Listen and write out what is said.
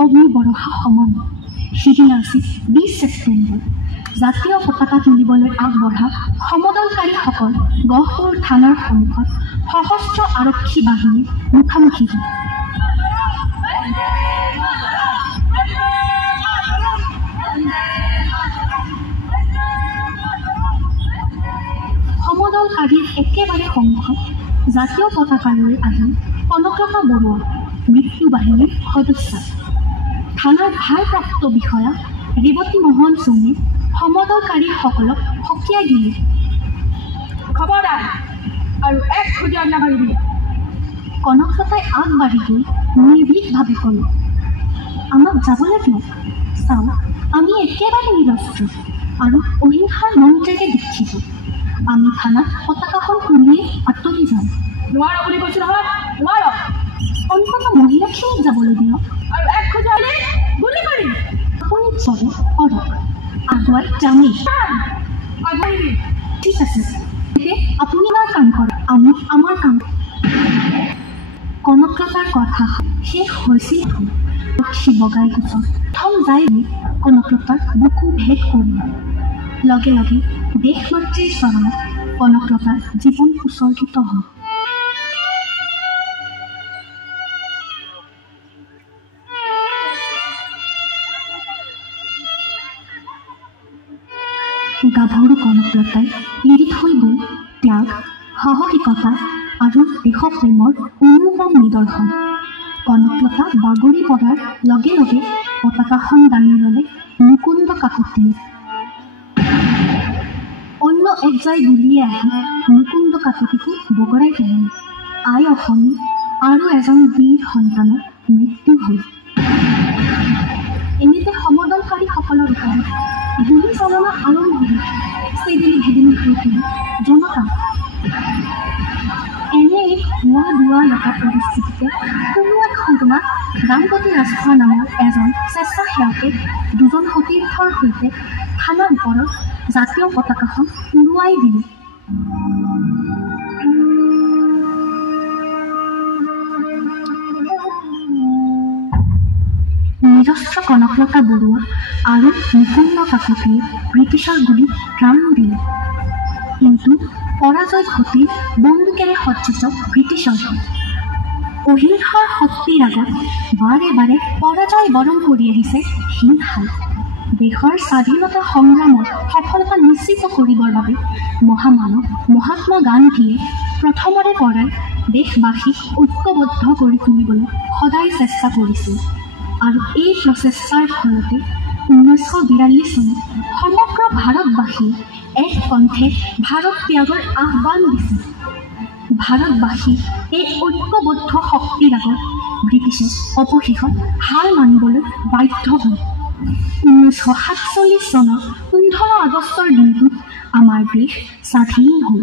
অগ্নি বৰষা সমান সিদিনা আছিল 20 ছেপ্টেম্বৰ জাতীয় পতাকা তুলিবলৈ আগবঢ়া সমদলকাৰীসকল গহপুৰ থানাৰ সন্মুখত সশস্ত্ৰ আৰক্ষী বাহিনীৰ মুখামুখি হয়। সমদলকাৰীৰ একেবাৰে সন্মুখত জাতীয় পতাকা লৈ আহি কনকলতা বৰুৱা মৃত্যু বাহিনীৰ সদস্য থানাৰ ভাৰপ্ৰাপ্ত বিষয়া ৰেৱতী মোহন সোণে সমদলকাৰীসকলক সকীয়াই দিলে, খবৰদাৰ আৰু এক খোজত নাভাবিবি। কনকলতাই আগবাঢ়ি গৈ নিৰ্ভীকভাৱে ক'লে, আমাক যাবলৈ দিয়ক, চাওক আমি একেবাৰে নিৰস্ত্ৰ আৰু অহিংসাৰ মন্ত্ৰেৰে দীক্ষিত। আমি থানাত পতাকাখন তুলিয়ে আঁতৰি যাম। নোৱাৰ বুলি কৈছোঁ নহয়, নোৱাৰ। অন্তত মহিলাখিনিক যাবলৈ দিয়ক আৰু এক খোজলৈ গুলি কৰিম। আপুনি চলে কৰক, আগুৱাই যামেই। ঠিক আছে, আপুনি আমাৰ কাম কৰক, আমি আমাৰ কাম। কনকলতাৰ কথা শেষ হৈছিল শিৱগাই গোচৰ প্ৰথম যাই কনকলতাৰ বুকু ভেদ কৰিলে। লগে লগে দেশ মাতৃৰ চৰণত কনকলতাৰ জীৱন উৎসৰ্গিত হয়। গাভৰু কনকলতাই পীড়িত হৈ গৈ ত্যাগ, সাহসিকতা আৰু দেশপ্ৰেমৰ অনুপম নিদৰ্শন। কনকলতা বাগৰি পৰাৰ লগে লগে পতাকাখন দাঙি ল'লে মুকুন্দ কাকতিয়ে। অন্য একজাই গুলিয়ে আহি মুকুন্দ কাকতিকো বগৰাই পেলালে। আই অসমী আৰু এজন বীৰ সন্তানৰ মৃত্যু হ'ল। এনেতে সমদলকাৰীসকলৰ ওপৰত গুলী চালনা আৰম্ভ হ'ল। চেদেলি ভেদেলি হৈ উঠিল জনতা। এনে এক হোৱা দুৱাৰ লগা পৰিস্থিতিতে কোনো এক ঘটনাত দামপতি ৰাজখোৱা নামৰ এজন স্বেচ্ছাসেৱকে দুজন সতীৰ্থৰ সৈতে থানাৰ ওপৰত জাতীয় পতাকাখন উৰুৱাই দিলে। নিজস্ব কনকলতা বৰুৱা আৰু মুকুন্দ কাকতিয়ে ব্ৰিটিছৰ গুলীত প্ৰাণ দিলে। কিন্তু পৰাজয় ঘটিল বন্দুকেৰে সজ্জিত ব্ৰিটিছৰ। অহিংসাৰ শক্তিৰ আগত বাৰে বাৰে পৰাজয় বৰণ কৰি আহিছে হিংসাই। দেশৰ স্বাধীনতা সংগ্ৰামত সফলতা নিশ্চিত কৰিবৰ বাবে মহামানৱ মহাত্মা গান্ধীয়ে প্ৰথমৰে পৰাই দেশবাসীক ঐক্যবদ্ধ কৰি তুলিবলৈ সদায় চেষ্টা কৰিছিল আৰু এই প্ৰচেষ্টাৰ ফলতে 1942 চনত সমগ্ৰ ভাৰতবাসীয়ে এক কণ্ঠে ভাৰত ত্যাগৰ আহ্বান দিছিল। ভাৰতবাসী এই ঐক্যবদ্ধ শক্তিৰ আগত ব্ৰিটিছে অৱশেষত হাৰ মানিবলৈ বাধ্য হ'ল। 1947 চনৰ 15 আগষ্টৰ দিনটোত আমাৰ দেশ স্বাধীন হ'ল।